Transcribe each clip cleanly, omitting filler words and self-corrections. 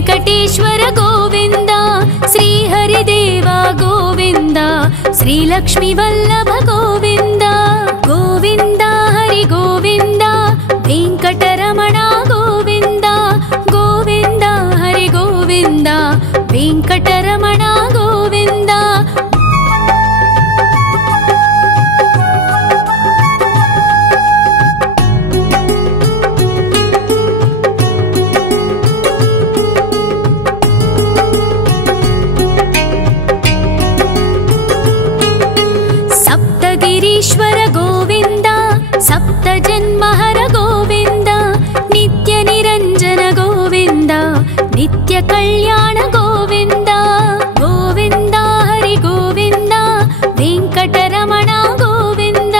वेंकटेश्वर गोविंद श्रीहरिदेव गोविंद श्रीलक्ष्मी वल्लभ गोविंद गोविंद हरि गोविंद वेंकटरमण गोविंद गोविंद हरि गोविंद वेंकटरमण गोविंद सप्तगिरीश्वर गोविंद सप्तजन्महर गोविंद नित्य निरंजन गोविंद नित्य कल्याण गोविंद गोविंद हरि गोविंद वेंकटरमण गोविंद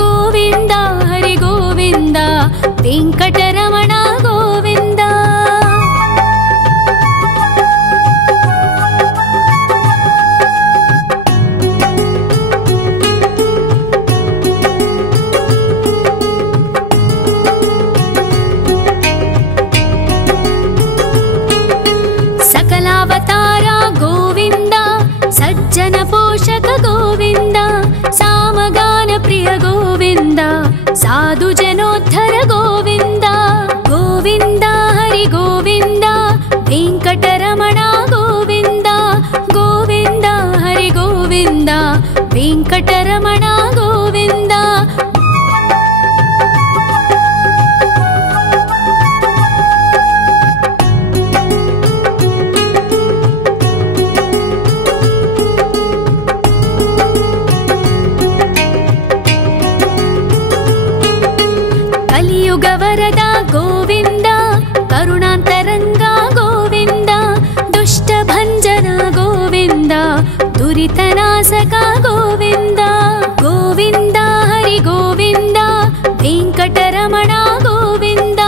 गोविंद हरि गोविंद वेंकटरमण गोविंद सकलावतारा गोविंद सज्जन पोषक गोविंद सामगान प्रिय गोविंद साधु जनोद्धर गोविंद गोविंद हरि गोविंद वेंकटरमण गोविंद गोविंद हरि गोविंद वेंकटरमण गोविंद कलियुगवरद गोविंद करुणांतरंग गोविंद दुष्टभंजन गोविंद दुरितनाशक गोविंद गोविंद हरि गोविंद वेंकटरमण गोविंद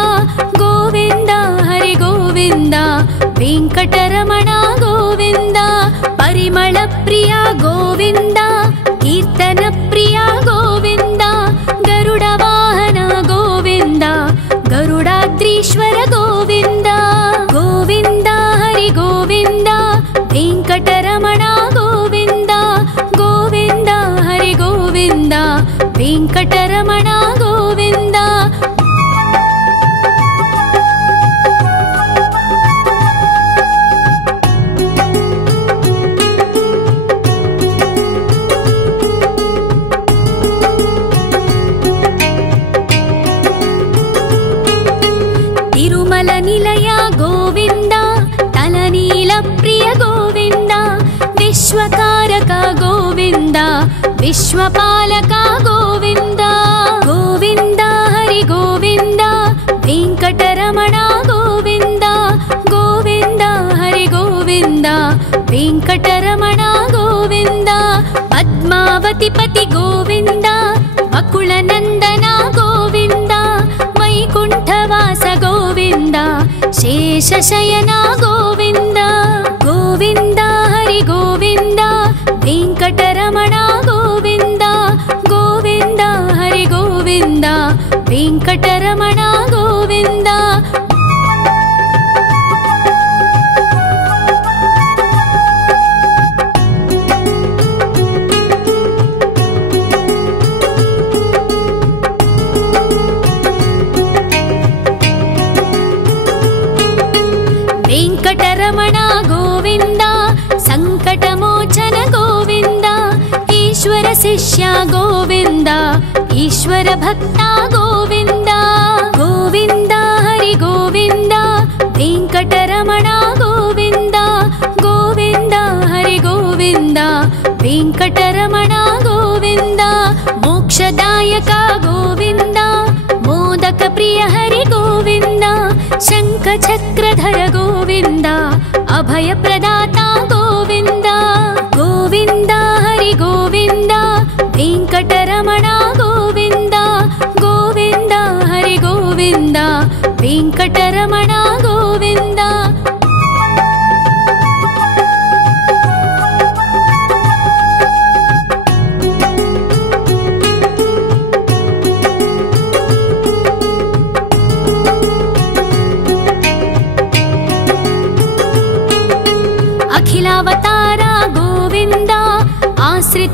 गोविंद हरि गोविंद वेंकटरमण गोविंद परिमल प्रिय गोविंद कीर्तन प्रिय गोविंद गरुड वाहन गोविंद गरुडाद्रीश्वर गोविंद गोविंद हरि गोविंद वेंकटरमण गोविंद गोविंद हरि गोविंद वेंकटरमण गोविंद तिरुमल निलय गोविंद तलनील प्रिय गोविंद विश्वकारक गोविंद विश्वपालक गोविंद गोविंद हरि गोविंद वेंकटरमण गोविंद गोविंद हरि गोविंद वेंकटरमण गोविंद पद्मावती पति गोविंद वकुल नंदन गोविंद वैकुंठवास गोविंद शेषशयन गोविंद गोविंद हरि गोविंद वेंकटरमण गोविंद गोविंद हरि गोविंद वेंकटरमण गोविंद वेंकटरमण गोविंद संकटमोचन गोविंद ईश्वर शिष्य गोविंद ईश्वर भक्त गोविंद गोविंद हरि गोविंद वेंकटरमण गोविंद गोविंद हरि गोविंद वेंकटरमण गोविंद मोक्षदायक गोविंद मोदक प्रिय हरि गोविंद शंख चक्रधर गोविंद अभय प्रदाता गोविंद गोविंद हरि गोविंद वेंकटरमण गोविंद गोविंद हरि गोविंद वेंकटरमण गोविंद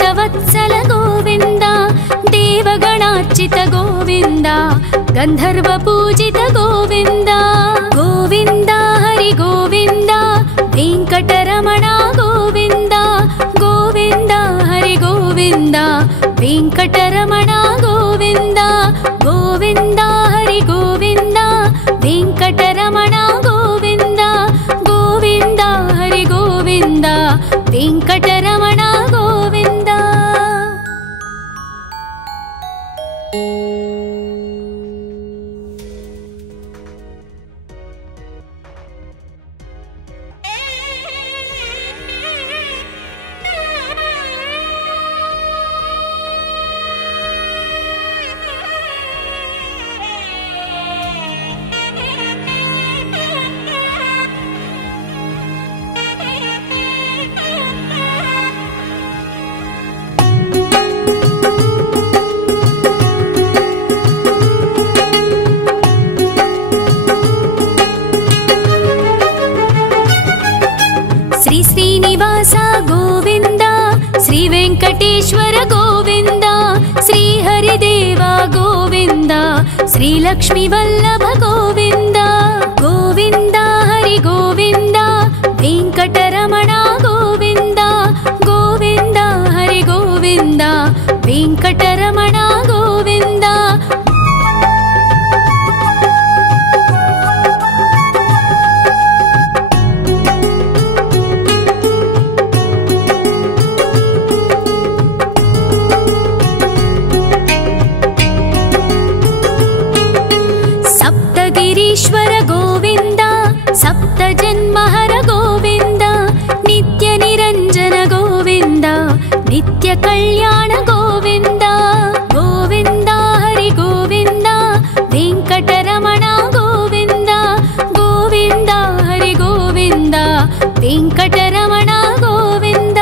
वत्सल गोविन्द देवगणार्चित गोविन्द गन्धर्व पूजित गोविन्द गोविन्द हरि गोविन्द वेङ्कटरमण गोविन्द गोविन्द हरि गोविन्द वेङ्कटरमण गोविन्द गोविन्द हरि गोविन्द वेङ्कटरमण गोविन्द गोविन्द हरि गोविन्द वेङ्कटरमण गोविन्द। श्रीनिवास गोविन्द श्री वेङ्कटेश्वर गोविन्द श्री हरिदेव गोविन्द श्री लक्ष्मी वल्लभ गोविन्द गोविन्द हरि गोविन्द वेङ्कटरमण गोविन्द गोविन्द हरि गोविन्द वेङ्कटरमण गोविन्द। ईश्वर गोविन्द सप्तजन्महर गोविन्द नित्य निरञ्जन गोविन्द नित्य कल्याण गोविन्द गोविन्द हरि गोविन्द वेङ्कटरमण गोविन्द गोविन्द हरि गोविन्द वेङ्कटरमण गोविन्द।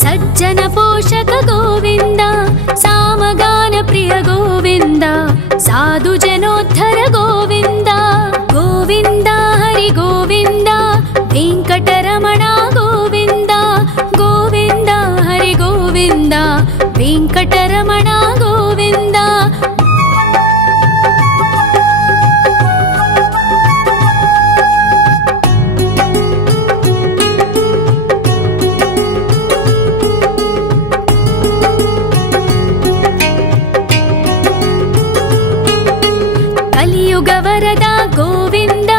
सज्जन पोषक गोविन्द सामगान प्रिय गोविन्द साधु जनोद्धर गोविन्द गोविन्द हरि गोविन्द वेङ्कटरमण गोविन्द गोविन्द हरि गोविन्द वेङ्कटरमण गोविन्द। वरद गोविन्द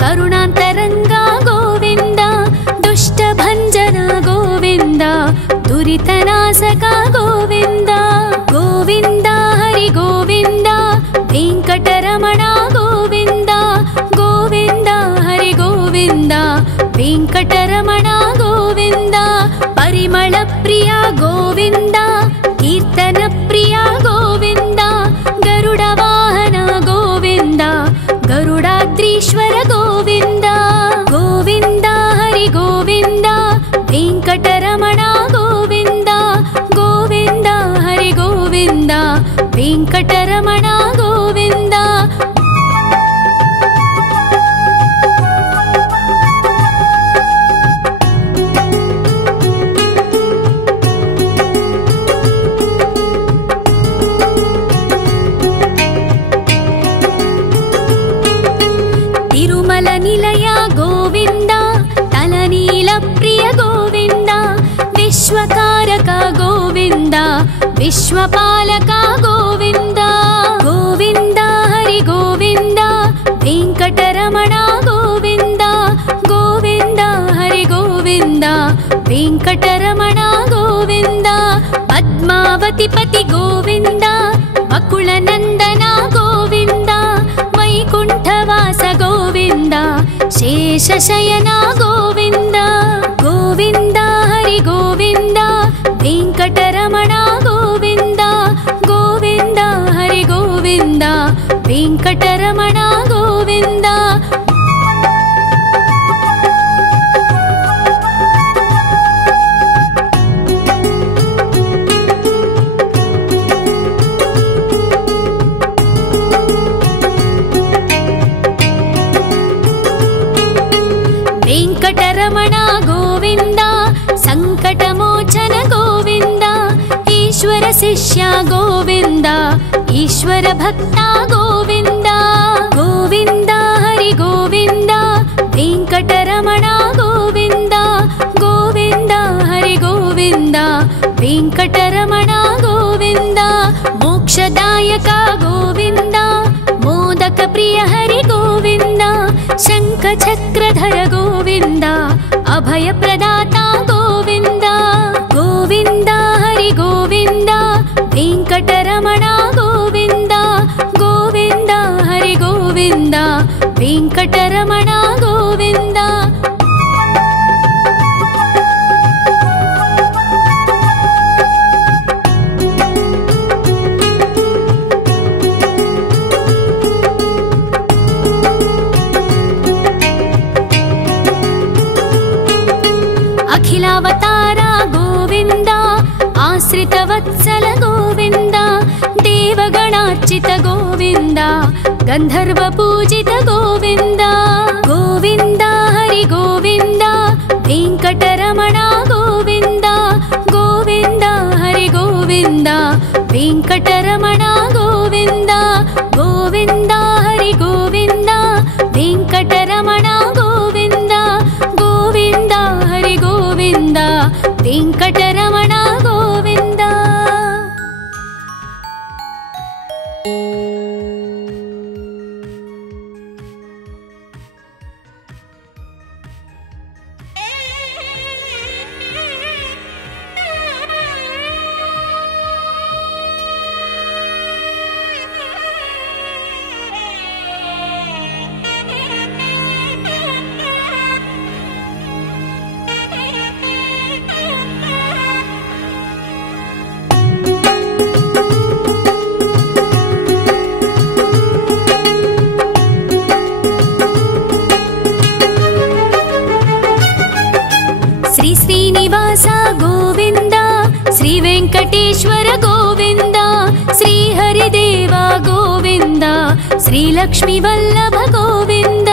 करुणान्तरङ्ग गोविन्द दुष्टभञ्जन गोविन्द दुरितनाशक गोविन्द गोविन्द हरि गोविन्द वेङ्कटरमण गोविन्द गोविन्द हरि गोविन्द वेङ्कटरमण गोविन्द। परिमल प्रिय गोविन्द कीर्तन प्रिय गोविन्द गरुड वाहन गोविन्द गरुडाद्रीश्वर गोविन्द गोविन्द हरि गोविन्द वेङ्कटरमण गोविन्द गोविन्द हरि गोविन्द वेङ्कटरमण गोविन्द। तिरुमल निलय गोविन्द तलनील प्रिय गोविन्द विश्वकारक गोविन्द विश्वपालक गोविन्द गोविन्द हरि गोविन्द वेङ्कटरमण गोविन्द गोविन्द हरि गोविन्द वेङ्कटरमण गोविन्द। पद्मावती पति गोविन्द वकुलनन्दन गोविन्द वैकुण्ठवास गोविन्द शेषशयन गोविन्द गोविन्द हरि गोविन्द वेङ्कटरमण गोविन्द गोविन्द हरि गोविन्द वेङ्कटरमण गोविन्द। ವೆಂಕಟರಮಣ ಗೋವಿಂದ ಸಂಕಟಮೋಚನ ಗೋವಿಂದ ಈಶ್ವರ ಶಿಷ್ಯ ಗೋವಿಂದ ಈಶ್ವರ ಭಕ್ತ ಗೋವಿಂದ ಗೋವಿಂದ ಹರಿ ಗೋವಿಂದ ವೆಂಕಟರಮಣ ಗೋವಿಂದ ಗೋವಿಂದ ಹರಿ ಗೋವಿಂದ ವೆಂಕಟರಮಣ ಗೋವಿಂದ ಮೋಕ್ಷದಾಯಕ ಗೋವಿಂದ ಮೋದಕ ಪ್ರಿಯ ಹರಿ ಗೋವಿಂದ ಶಂಖ ಚಕ್ರಧರ ಗೋವಿಂದ ಅಭಯ ಪ್ರದಾತ ಗೋವಿಂದ ಗೋವಿಂದ ಹರಿ ಗೋವಿಂದ ವೆಂಕಟರಮಣ ಗೋವಿಂದ ಗೋವಿಂದ ಹರಿ ಗೋವಿಂದ ವೆಂಕಟರಮಣ ಗೋವಿಂದ ಅಖಿಲಾವತಾರ ಗೋವಿಂದ ಆಶ್ರಿತವತ್ಸಲ ಗೋವಿಂದ ದೇವಗಣಾರ್ಚಿತ ಗೋವಿಂದ ಗಂಧರ್ವ ಪೂಜಿತ ಗೋವಿಂದ ಗೋವಿಂದ ಹರಿ ಗೋವಿಂದ ವೆಂಕಟರಮಣ ಗೋವಿಂದ ಗೋವಿಂದ ಹರಿ ಗೋವಿಂದ ವೆಂಕಟರಮಣ ಗೋವಿಂದ ಗೋವಿಂದ ಹರಿ ಗೋವಿಂದ ವೆಂಕಟರಮಣ ಗೋವಿಂದ ಗೋವಿಂದ ಹರಿ ಗೋವಿಂದ ವೆಂಕಟರಮಣ ಗೋವಿಂದ ಶ್ರೀ ಶ್ರೀನಿವಾಸ ಗೋವಿಂದ ಶ್ರೀ ವೆಂಕಟೇಶ್ವರ ಗೋವಿಂದ ಶ್ರೀ ಹರಿದೇವ ಗೋವಿಂದ ಶ್ರೀ ಲಕ್ಷ್ಮೀ ವಲ್ಲಭ ಗೋವಿಂದ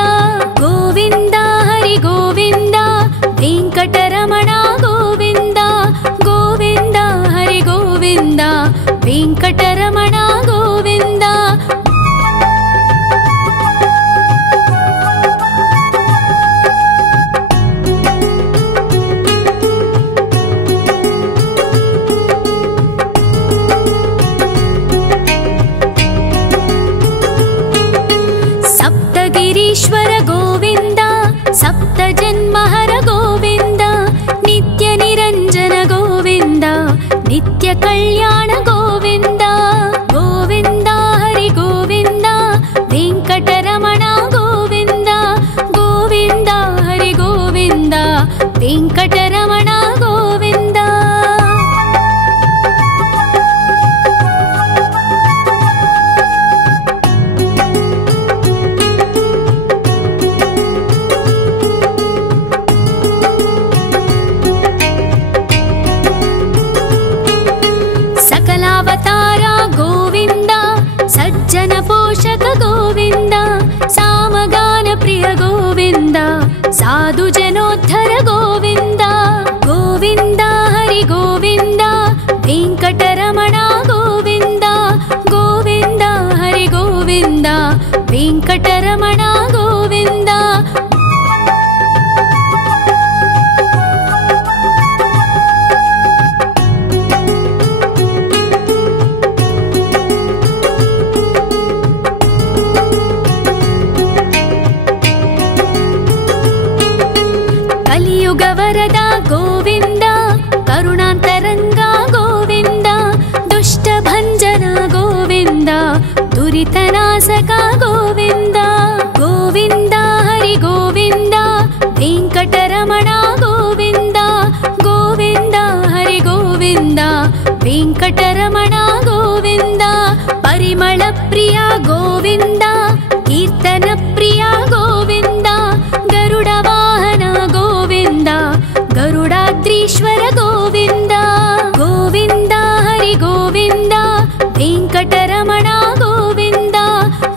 ಗೋವಿಂದ ಹರಿ ಗೋವಿಂದ ವೆಂಕಟರಮಣ ಗೋವಿಂದ ಗೋವಿಂದ ಹರಿ ಗೋವಿಂದ ವೆಂಕಟರಮಣ ಗೋವಿಂದ ಸಪ್ತಗಿರೀಶ್ವರ ಗೋವಿಂದ ಸಪ್ತ ಜನ್ಮಹರ ಗೋವಿಂದ ನಿತ್ಯ ನಿರಂಜನ ಗೋವಿಂದ ನಿತ್ಯ ಕಲ್ಯಾಣ ಗೋವಿಂದ ಗೋವಿಂದ ಹರಿ ಗೋವಿಂದ ವೆಂಕಟರಮಣ ಗೋವಿಂದ ಗೋವಿಂದ ಹರಿ ಗೋವಿಂದ ವೆಂಕಟರಮಣ ಗೋವಿಂದ सकलावतार गोविंद सज्जन पोषक गोविंद सामगान प्रिय गोविंद साधु जनोद्धर गोविंद गोविंद हरि गोविंद वेंकटरमण गोविंद गोविंद हरि गोविंद वेंकटरमण गोविंद ಕಲಿಯುಗವರದ ಗೋವಿಂದ ಕರುಣಾಂತರಂಗ ಗೋವಿಂದ ದುಷ್ಟ ಭಂಜನ ಗೋವಿಂದ ದುರಿತನಾಶಕ ಗೋವಿಂದ ಗೋವಿಂದ ಹರಿ ಗೋವಿಂದ ವೆಂಕಟರಮಣ ಗೋವಿಂದ ಗೋವಿಂದ ಹರಿ ಗೋವಿಂದ ವೆಂಕಟರಮಣ ಗೋವಿಂದ ಪರಿಮಳ ಪ್ರಿಯ ಗೋವಿಂದ ಕೀರ್ತನ ಪ್ರಿಯ ಗೋವಿಂದ ಗರುಡ ವಾಹನ ಗೋವಿಂದ ಗರುಡಾದ್ರೀಶ್ವರ ಗೋವಿಂದ ಗೋವಿಂದ ಹರಿ ಗೋವಿಂದ ವೆಂಕಟರಮಣ ಗೋವಿಂದ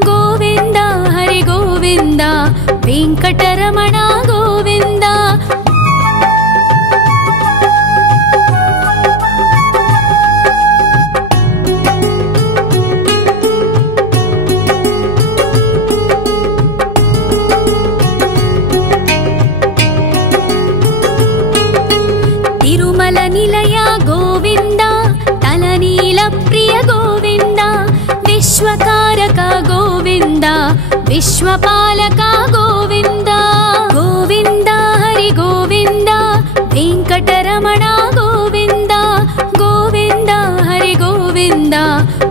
ಗೋವಿಂದ ಹರಿ ಗೋವಿಂದ ವೆಂಕಟರಮಣ ಗೋವಿಂದ प्रिय गोविन्द विश्वकारक गोविन्द विश्वपालक गोविन्द गोविन्द हरि गोविन्द वेङ्कटरमण गोविन्द गोविन्द हरि गोविन्द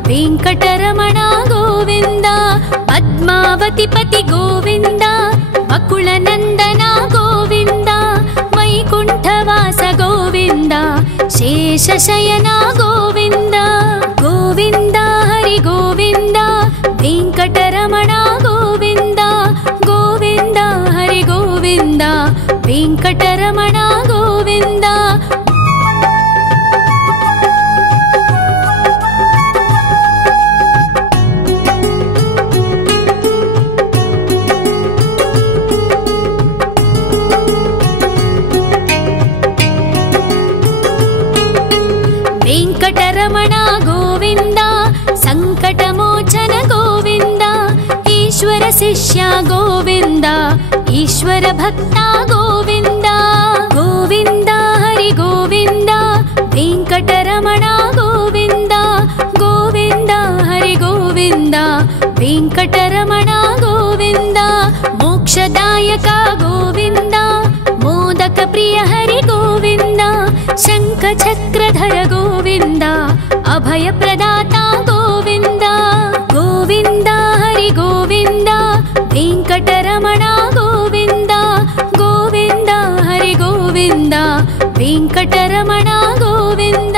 वेङ्कटरमण गोविन्द पद्मावतिपति गोविन्द वकुलनन्दन गोविन्द वैकुण्ठवास गोविन्द शेषशयन गोविन्द गोविन्द हरि गोविन्द वेङ्कटरमण गोविन्द गोविन्द हरि गोविन्द वेङ्कटरमण गोविन्द वेङ्कटरमण गोविन्द सङ्कटमोचन गोविन्द ईश्वर शिष्य गोविन्द ईश्वर भक्त गोविन्द गोविन्द हरि गोविन्द वेङ्कटरमण गोविन्द गोविन्द हरि गोविन्द वेङ्कटरमण गोविन्द मोक्षदायक गोविन्द मोदक प्रिय हरि गोविन्द शङ्खचक्रधर गोविन्द अभयप्रदाता गोविन्द गोविन्द हरि गोविन्द वेङ्कटरमण गोविन्द गोविन्द हरि गोविन्द वेङ्कटरमण गोविन्द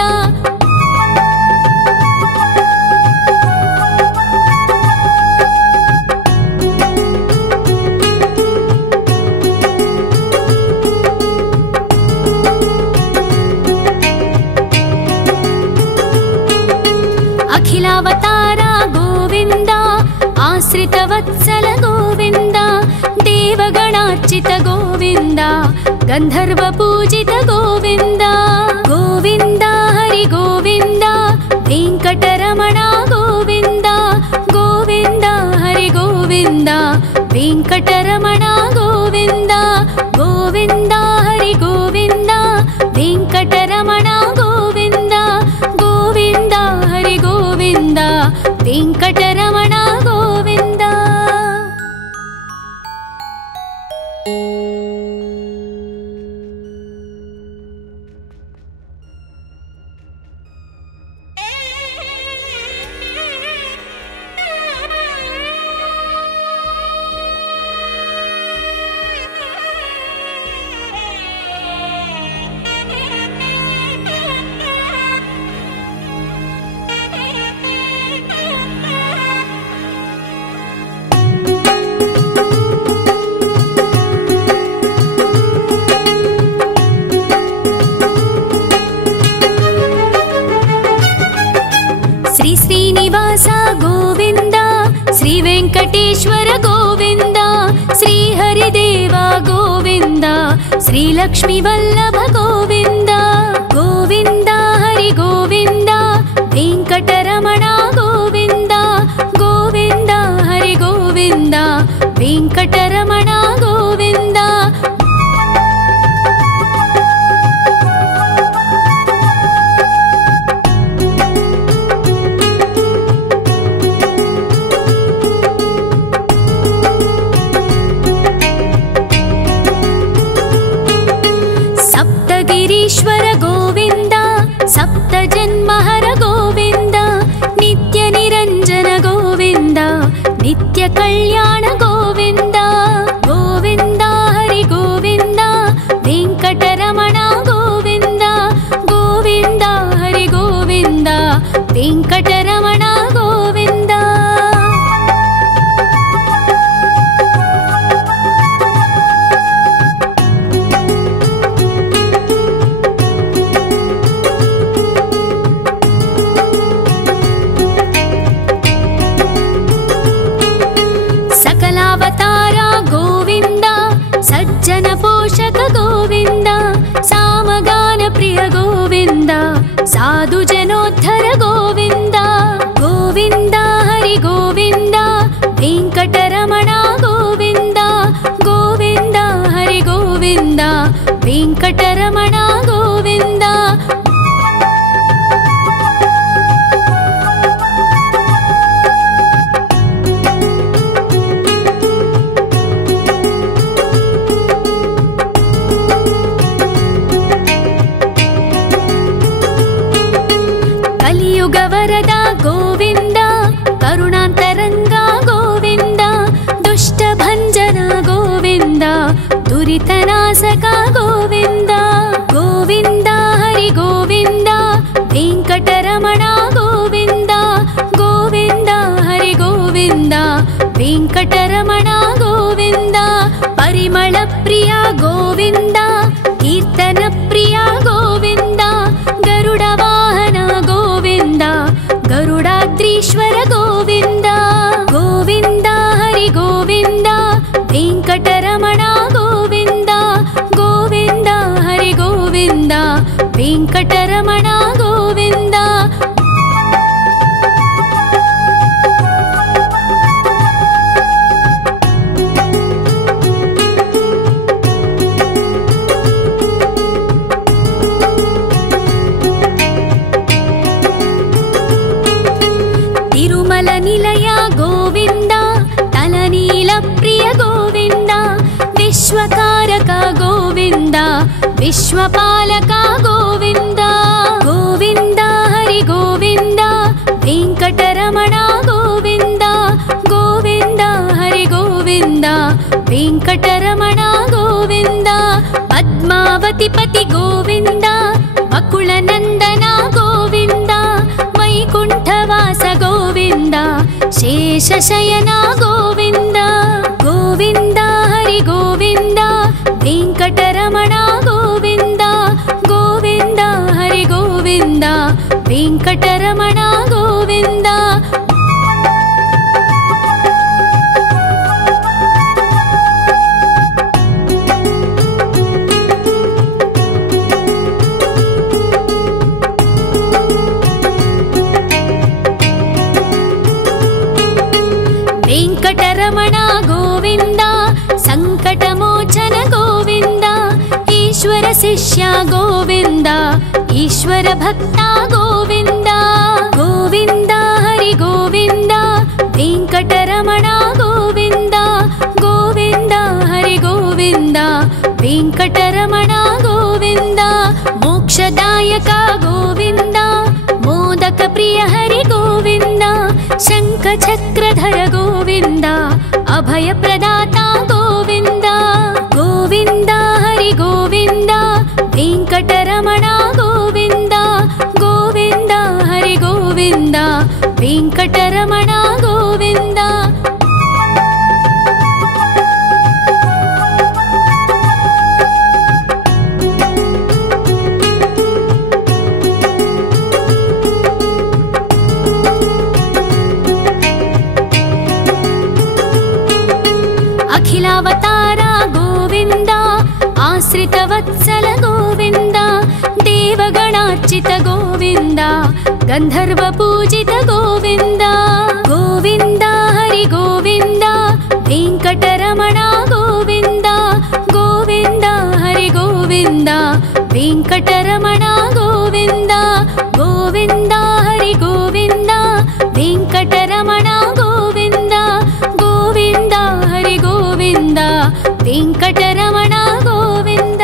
अखिलावतार गोविन्द आश्रितवत्सल गोविन्द देवगणार्चित गोविन्द गन्धर्वपूजित गोविन्द गोविन्द हरि गोविन्द वेङ्कटरमण गोविन्द गोविन्द हरि गोविन्द वेङ्कटरमण गोविन्द गोविन्द हरि गोविन्द वेङ्कटरमण गोविन्द गोविन्द हरि गोविन्द वेङ्कटरमण गोविन्द श्रीनिवास गोविन्द श्री वेङ्कटेश्वर गोविन्द श्री हरिदेव गोविन्द श्री लक्ष्मी वल्लभ गोविन्द गोविन्द हरि गोविन्द वेङ्कटरमण गोविन्द गोविन्द हरि गोविन्द वेङ्कटरमण गोविन्द ईश्वर गोविन्द सप्तजन्महर गोविन्द नित्य निरञ्जन गोविन्द नित्य कल्याण गोविन्द गोविन्द हरि गोविन्द वेङ्कटरमण गोविन्द गोविन्द हरि गोविन्द वेङ्कटरमण गोविन्द सकलावतार गोविन्द सज्जन पोषक गोविन्द सामगान प्रिय गोविन्द साधु जनोद्धर गोविन्द गोविन्द हरि गोविन्द वेङ्कटरमण गोविन्द गोविन्द हरि गोविन्द वेङ्कटरमण गोविन्द दुरितनाशक गोविन्द गोविन्द हरि गोविन्द वेङ्कटरमण गोविन्द गोविन्द हरि गोविन्द वेङ्कटरमण गोविन्द परिमल प्रिय गोविन्द कीर्तन प्रिय गोविन्द गरुड वाहन गोविन्द गरुडाद्रीश्वर गोविन्द गोविन्द हरि गोविन्द वेङ्कटरमण गोविन्द गोविन्द हरि गोविन्द वेङ्कटरमण गोविन्द तिरुमल निलय गोविन्द तलनील प्रिय गोविन्द विश्वकारक गोविन्द विश्वपालक गोविन्द गोविन्द हरि गोविन्द वेङ्कटरमण गोविन्द गोविन्द हरि गोविन्द वेङ्कटरमण गोविन्द पद्मावती पति गोविन्द वकुलनन्दन गोविन्द वैकुण्ठवास गोविन्द शेषशयन गोविन्द गोविन्द हरि गोविन्द वेङ्कटरमण गोविन्द गोविन्द हरि गोविन्द वेङ्कटरमण गोविन्द वेङ्कटरमण गोविन्द सङ्कटमोचन गोविन्द ईश्वर शिष्य गोविन्द ईश्वर भक्त गोविन्द गोविन्द हरि गोविन्द वेङ्कटरमण गोविन्द गोविन्द हरि गोविन्द वेङ्कटरमण गोविन्द मोक्षदायक गोविन्द मोदक प्रिय हरि गोविन्द शङ्खचक्रधर गोविन्द अभयप्रदाता गोविन्द गोविन्द हरि गोविन्द वेङ्कटरमण गोविन्द गोविन्द हरि गोविन्द वेङ्कटरमण गोविन्द अखिलावतार गोविन्द आश्रितवत्सल गोविन्द देवगणार्चित गोविन्द गन्धर्व पूजित गोविन्द गोविन्द हरि गोविन्द वेङ्कटरमण गोविन्द गोविन्द हरि गोविन्द वेङ्कटरमण गोविन्द गोविन्द हरि गोविन्द वेङ्कटरमण गोविन्द गोविन्द हरि गोविन्द वेङ्कटरमण गोविन्द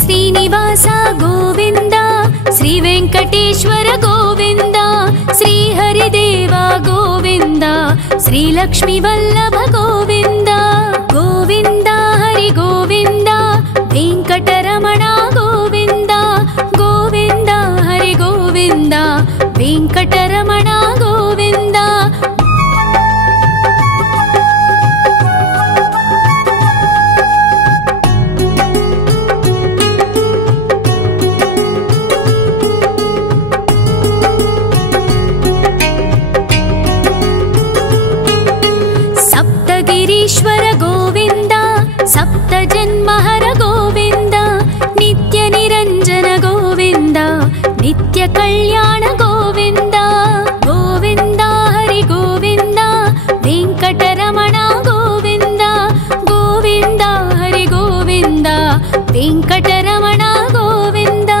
श्रीनिवास गोविन्द श्री वेङ्कटेश्वर गोविन्द श्री हरिदेव गोविन्द श्री लक्ष्मी वल्लभ गोविन्द गोविन्द हरि गोविन्द वेङ्कटरमण गोविन्द गोविन्द हरि गोविन्द वेङ्कटरमण गोविन्द ईश्वर गोविन्द सप्त जन्महर गोविन्द नित्य निरञ्जन गोविन्द कल्याण गोविन्द गोविन्द हरि गोविन्द वेङ्कटरमण गोविन्द गोविन्द हरि गोविन्द वेङ्कटरमण गोविन्द।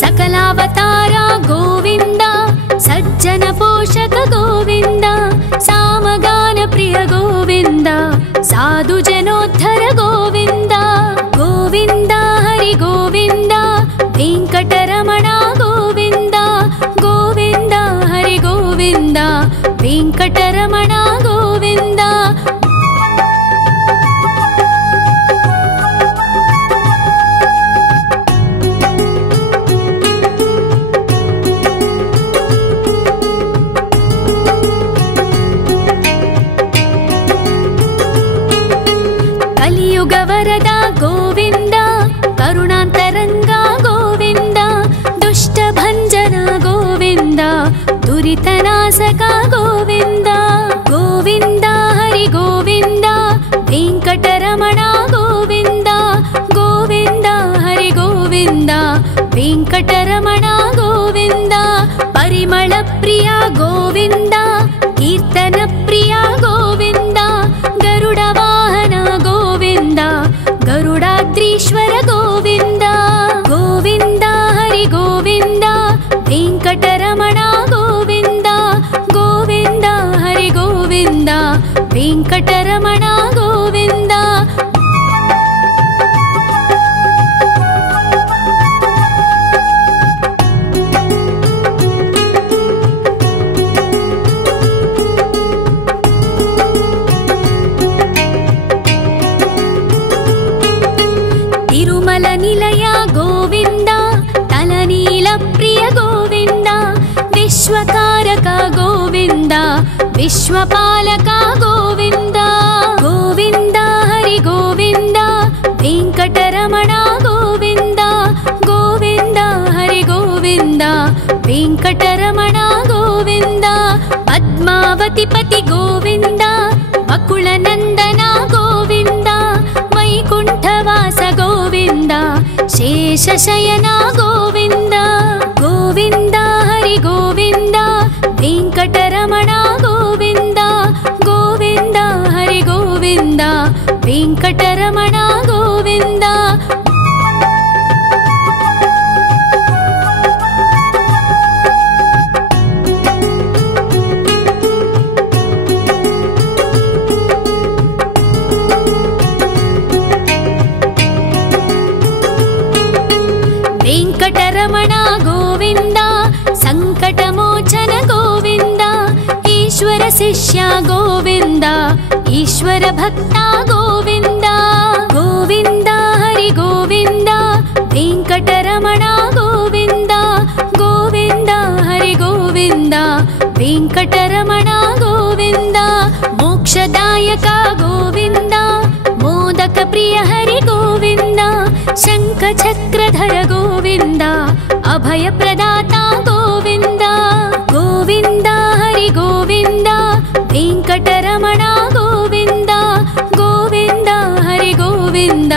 सकलावतार गोविन्द सज्जन पोषक गोविन्द सामगान प्रिय गोविन्द साधु जनोद्धर गोविन्द गोविन्द हरि गोविन्द वेङ्कटरमण गोविन्द गोविन्द हरि गोविन्द वेङ्कटरमण गोविन्द। कलियुग वरद गोविन्द करुणान्तरङ्ग गोविन्द दुष्टभञ्जन गोविन्द दुरितनाशक गोविन्द गोविन्द हरि गोविन्द वेङ्कटरमण गोविन्द गोविन्द हरि गोविन्द वेङ्कटरमण गोविन्द। परिमल प्रिय गोविन्द कीर्तन प्रिय गोविन्द गरुड वाहन गोविन्द गरुडाद्रीश्वर गोविन्द गोविन्द हरि गोविन्द वेङ्कटरमण गोविन्द गोविन्द हरि गोविन्द वेङ्कटरमण गोविन्द। तिरुमल निलय गोविन्द तलनील प्रिय गोविन्द विश्वकारक गोविन्द विश्वपालक गोविन्द गोविन्द हरि गोविन्द वेङ्कटरमण गोविन्द गोविन्द हरि गोविन्द वेङ्कटरमण गोविन्द। पद्मावती पति गोविन्द वकुलनन्दन गोविन्द वैकुण्ठवास गोविन्द शेषशयन गोविन्द गोविन्द हरि गोविन्द वेङ्कटरमण गोविन्द गोविन्द हरि गोविन्द वेङ्कटरमण गोविन्द। वेङ्कटरमण गोविन्द सङ्कटमोचन गोविन्द ईश्वर शिष्य गोविन्द ईश्वर भक्त गोविन्द गोविन्द हरि गोविन्द वेङ्कटरमण गोविन्द गोविन्द हरि गोविन्द वेङ्कटरमण गोविन्द। मोक्षदायक गोविन्द मोदक प्रिय हरि गोविन्द शङ्खचक्रधर गोविन्द अभयप्रदाता गोविन्द गोविन्द हरि गोविन्द वेङ्कटरमण गोविन्द गोविन्द हरि गोविन्द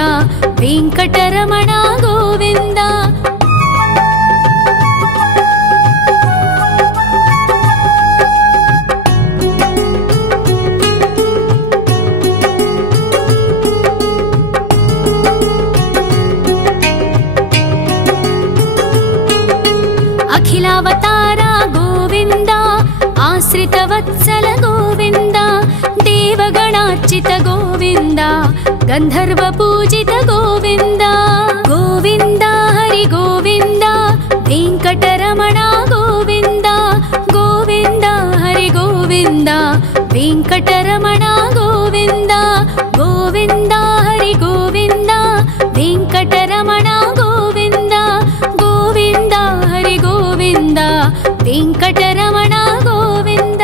वेङ्कटरमण गोविन्द। अखिलावतार गोविन्द आश्रितवत्सल गोविन्द देवगणार्चित गोविन्द गन्धर्व पूजित गोविन्द गोविन्द हरि गोविन्द वेङ्कटरमण गोविन्द गोविन्द हरि गोविन्द वेङ्कटरमण गोविन्द गोविन्द हरि गोविन्द वेङ्कटरमण गोविन्द गोविन्द हरि गोविन्द वेङ्कटरमण गोविन्द।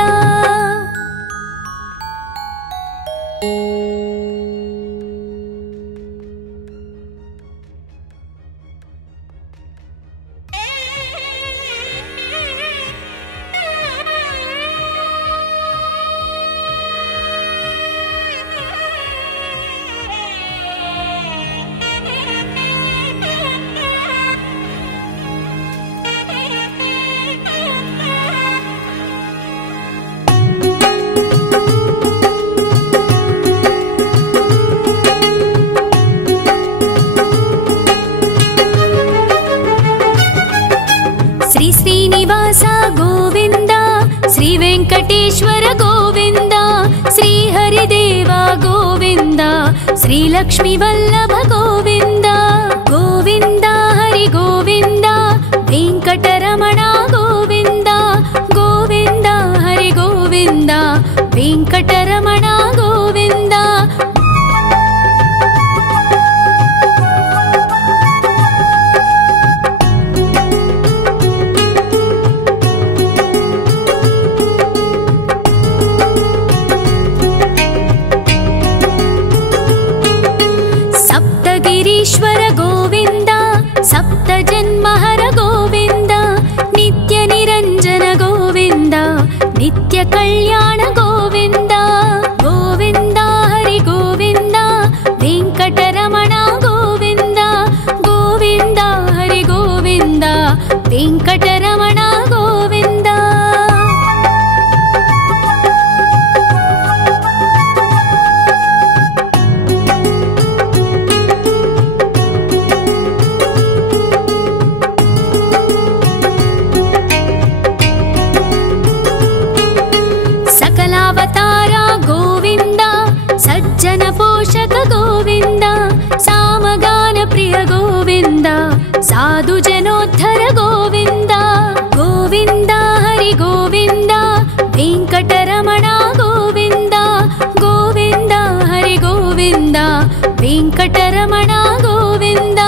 శ్రీనివాస గోవింద, శ్రీ వెంకటేశ్వర గోవింద, శ్రీహరిదేవ గోవింద, శ్రీలక్ష్మీ వల్లభ గోవింద. గోవింద హరి గోవింద, వెంకటరమణ గోవింద, గోవింద హరి గోవింద, వెంకటరమణ గోవింద. సప్తగిరీశ్వర గోవింద, సప్త జన్మహర గోవింద, నిత్య నిరంజన గోవింద, నిత్య కళ్యాణ గోవింద. గోవింద హరి గోవింద, వెంకటరమణ గోవింద, గోవింద హరి గోవింద, వెంకటరమణ గోవింద. సకలావతార గోవింద, సజ్జన పోషక గోవింద, సామగాన ప్రియ గోవింద, సాధు జనోద్ధర గోవింద. గోవింద హరి గోవింద, వెంకటరమణ గోవింద, గోవింద హరి గోవింద, వెంకటరమణ గోవింద.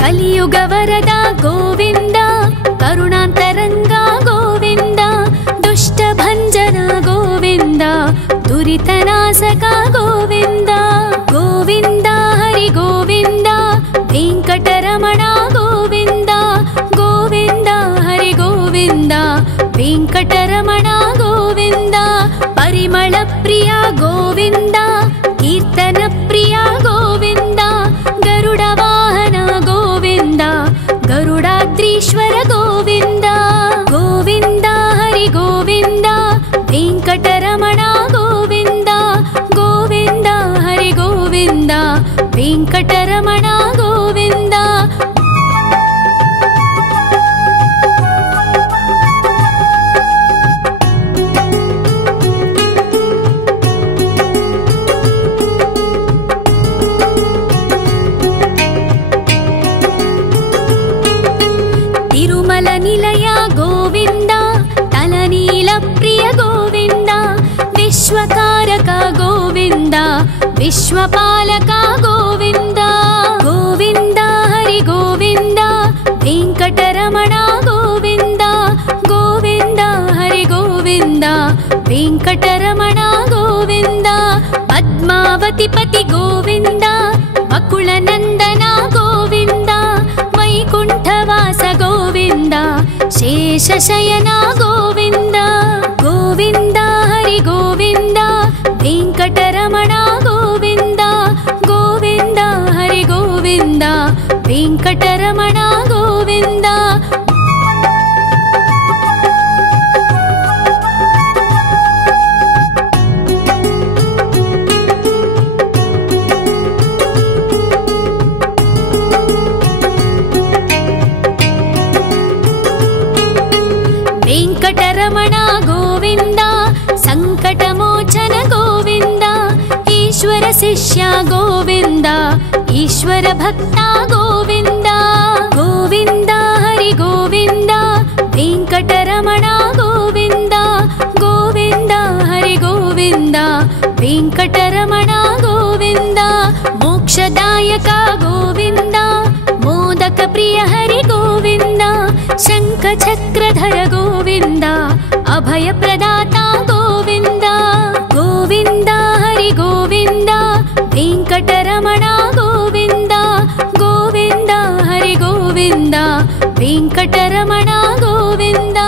కలియుగ వరద గోవింద, కరుణాంతరంగ గోవింద, దుష్ట భంజన గోవింద, దురితనాశక గోవింద. గోవింద హరి గోవింద, వెంకటరమణ గోవింద, గోవింద హరి గోవింద, వెంకటరమణ గోవింద. పరిమళ ప్రియ గోవింద, కీర్తన ప్రియ గోవింద, గరుడ వాహన గోవింద, గరుడాద్రీశ్వర గోవింద. గోవింద హరి గోవింద, వెంకటరమణ గోవింద, గోవింద హరి గోవింద, వెంకటరమణ గోవింద. తిరుమల నిలయ గోవింద, తలనీల ప్రియ గోవింద, విశ్వకారక గోవింద, విశ్వపాలక గోవింద. గోవింద హరి గోవింద, వెంకటరమణ గోవింద, గోవింద హరి గోవింద, వెంకటరమణ గోవింద. పద్మావతి పతి గోవింద, వకుళ నందన గోవింద, వైకుంఠవాస గోవింద, శేషశయన గోవింద. గోవింద హరి గోవింద, వెంకటరమణ గోవింద, గోవింద హరి గోవింద, వెంకటరమణ గోవింద. వెంకటరమణ గోవింద, సంకటమోచన గోవింద, ఈశ్వర శిష్య గోవింద, ఈశ్వర భక్త గోవింద. గోవింద హరి గోవింద, వెంకటరమణ గోవింద, గోవింద హరి గోవింద, వెంకటరమణ గోవింద. మోక్షదాయక గోవింద, మోదక ప్రియ హరి గోవింద, శంఖ చక్రధర గోవింద, అభయ ప్రదాత గోవింద. గోవింద హరి గోవింద, వెంకటరమణ గోవింద, గోవింద హరి గోవింద, వెంకటరమణ గోవింద.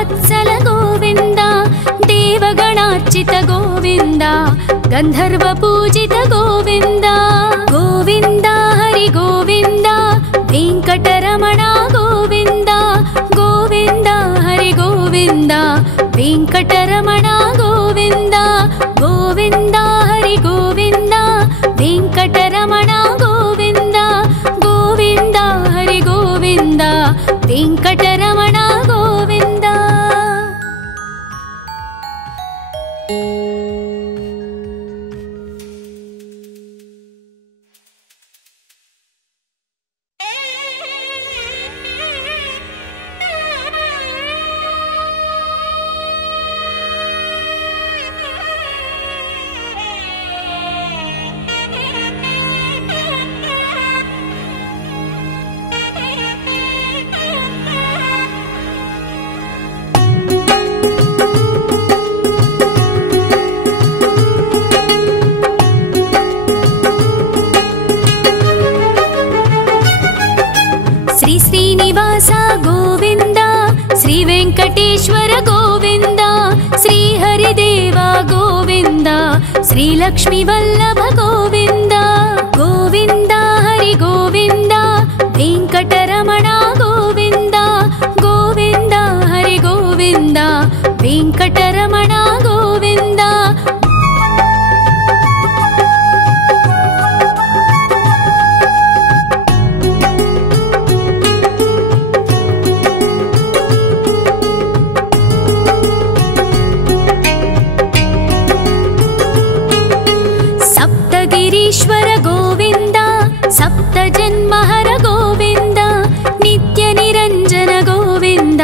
वत्सल गोविन्द देवगणार्चित गोविन्द गन्धर्व पूजित गोविन्द गोविन्द हरि गोविन्द वेङ्कटरमण गोविन्द गोविन्द हरि गोविन्द वेङ्कटरमण गोविन्द गोविन्द हरि गोविन्द वेङ्कटरमण गोविन्द गोविन्द हरि गोविन्द वेङ्कटरमण गोविन्द। वेङ्कटेश्वर गोविन्द श्री हरिदेव गोविन्द श्री लक्ष्मी वल्लभ गोविन्द गोविन्द हरि गोविन्द वेङ्कटरमण गोविन्द गोविन्द हरि गोविन्द वेङ्कटरमण गोविन्द। ईश्वर गोविन्द सप्त जन्महर गोविन्द नित्य निरञ्जन गोविन्द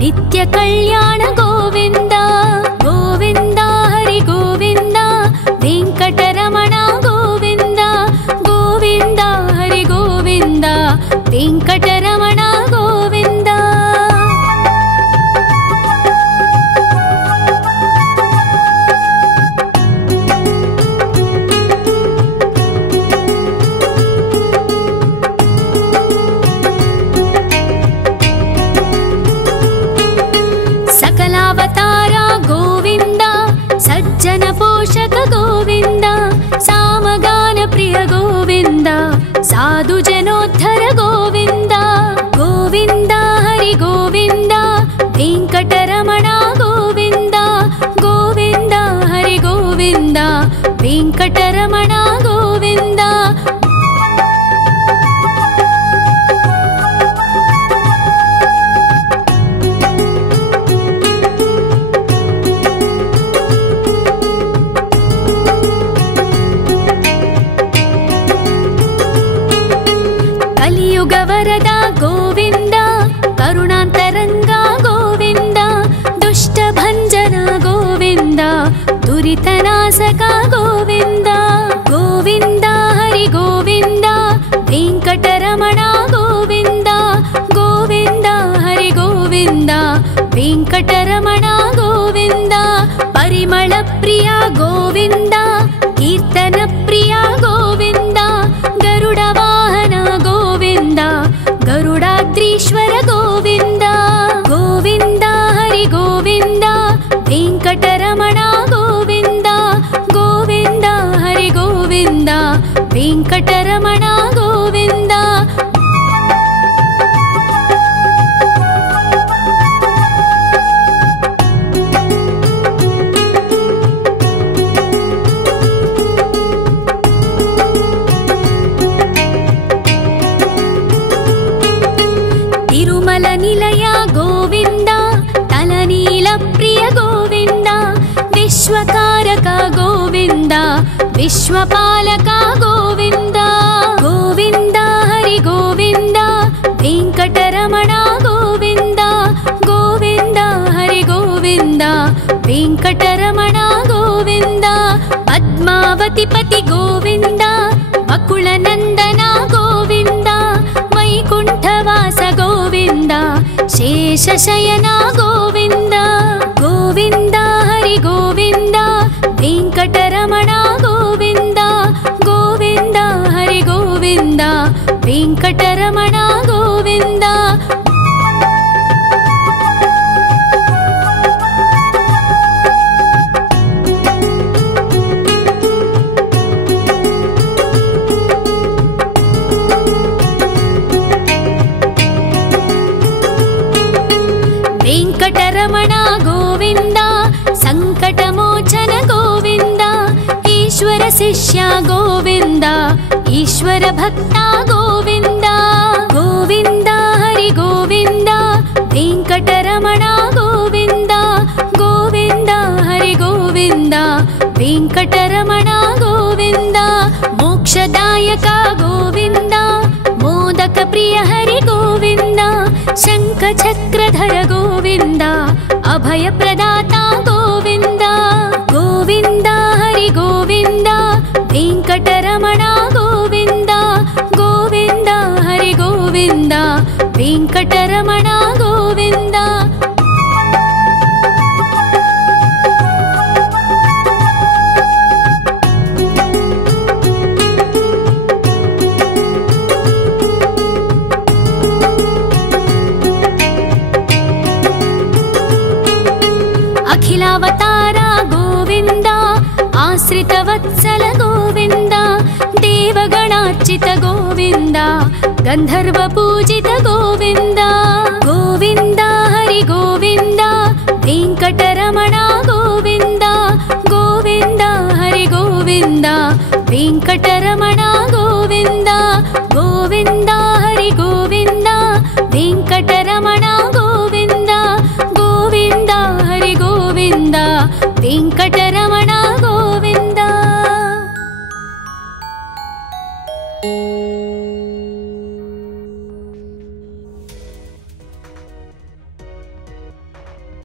नित्य कल्याण गोविन्द गोविन्द हरि गोविन्द वेङ्कटरमण गोविन्द गोविन्द हरि गोविन्द वेङ्कटरमण गोविन्द। सज्जन पोषक गोविन्द सामगान प्रिय गोविन्द साधु जनोद्धर गोविन्द गोविन्द हरि गोविन्द वेङ्कटरमण गोविन्द गोविन्द हरि गोविन्द वेङ्कटरमण गोविन्द। वरद गोविन्द करुणान्तरङ्ग गोविन्द दुष्टभञ्जन गोविन्द दुरितनाशक गोविन्द गोविन्द हरि गोविन्द वेङ्कटरमण गोविन्द गोविन्द हरि गोविन्द वेङ्कटरमण गोविन्द। परिमल प्रिय गोविन्द कीर्तन प्रिय गोविन्द गरुड वाहन गोविन्द गरुडाद्रीश्वर गोविन्द गोविन्द हरि गोविन्द वेङ्कटरमण गोविन्द गोविन्द हरि गोविन्द वेङ्कटरमण। रमण गोविंद। तिरुमल निलय गोविंद, तलनील प्रिय गोविंद, विश्वकारक गोविंद, विश्वपालक गोविंद, गोविंद हरि गोविंद, वेंकटरमण गोविंद, गोविंद हरि गोविंद, वेंकटरमण गोविंद, पद्मावती पति गोविंद, बकुल नंदन गोविंद, वैकुंठवास गोविंद, शेषशयन गोविंद, गोविंद हरि गोविंद, वेंकटरमण गोविंद, गोविंद हरि गोविंद, वेंकटरमण गोविंद। शिष्य गोविन्द ईश्वर भक्ता गोविन्द गोविन्द हरि गोविन्द वेङ्कटरमण गोविन्द गोविन्द हरि गोविन्द वेङ्कटरमण गोविन्द मोक्षदायक गोविन्द मोदक प्रिय हरि गोविन्द शङ्खचक्रधर गोविन्द अभय प्रदाता गोविन्द गोविन्द हरि गोविन्द वेङ्कटरमण गोविन्द गोविन्द हरि गोविन्द वेङ्कटरमण गोविन्द अखिलावतार गोविन्द आश्रितवत्सल गोविन्द देवगणार्चित गोविन्द गन्धर्व पूजित गोविन्द गोविन्द हरि गोविन्द वेङ्कटरमण गोविन्द गोविन्द हरि गोविन्द वेङ्कटरमण गोविन्द गोविन्द हरि गोविन्द वेङ्कटरमण गोविन्द गोविन्द हरि गोविन्द वेङ्कटरमण